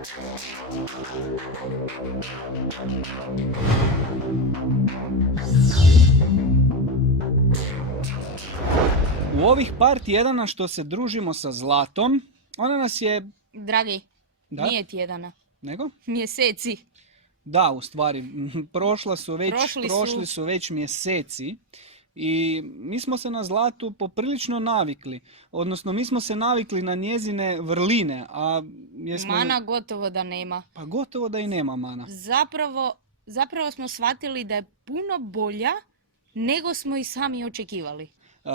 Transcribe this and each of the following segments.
U ovih par tjedana što se družimo sa Zlatom, ona nas je... Dragi, Da? nije tjedana, Nego? mjeseci. Da, u stvari, prošli Prošli su već mjeseci i mi smo se na Zlatu poprilično navikli. Odnosno, mi smo se navikli na njezine vrline, a jesmo... Mana gotovo da nema. Pa gotovo da i nema mana. Zapravo smo shvatili da je puno bolja nego smo i sami očekivali.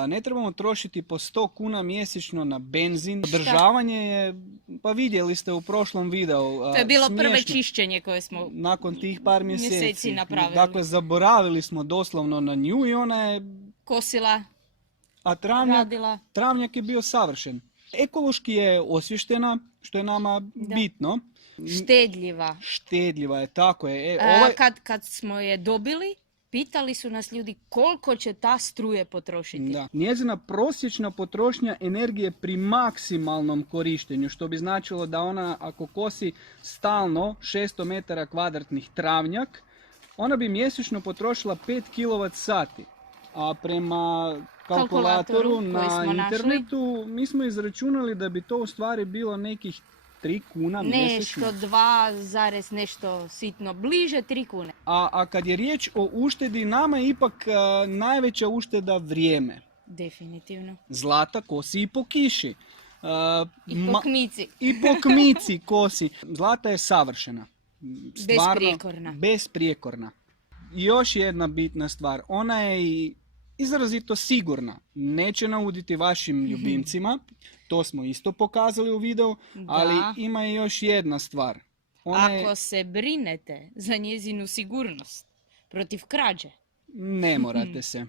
Ne trebamo trošiti po 100 kuna mjesečno na benzin. Održavanje je, pa vidjeli ste u prošlom videu, To je bilo prve smiješno. čišćenje koje smo... Nakon tih par mjeseci napravili. Dakle, zaboravili smo doslovno na nju i ona je... Kosila, A radila. travnjak je bio savršen. Ekološki je osvještena, što je nama bitno. Štedljiva. Je, tako je. Kad smo je dobili, pitali su nas ljudi koliko će ta struje potrošiti. Da. Njezina prosječna potrošnja energije pri maksimalnom korištenju, što bi značilo da ona ako kosi stalno 600 metara kvadratnih travnjak, ona bi mjesečno potrošila 5 kWh. A prema kalkulatoru koji na smo internetu mi smo izračunali da bi to u stvari bilo nekih 3 kuna mjesečno. Nešto 2, nešto sitno, bliže 3 kune. A kad je riječ o uštedi, nama je ipak najveća ušteda vrijeme. Definitivno. Zlata kosi i po kiši. I po kmici. I po kmici kosi. Zlata je savršena. Stvarno, besprijekorna. I još jedna bitna stvar. Ona je i izrazito sigurna. Neće nauditi vašim ljubimcima. To smo isto pokazali u videu. Ali ima i još jedna stvar. Ako se brinete za njezinu sigurnost protiv krađe, ne morate se.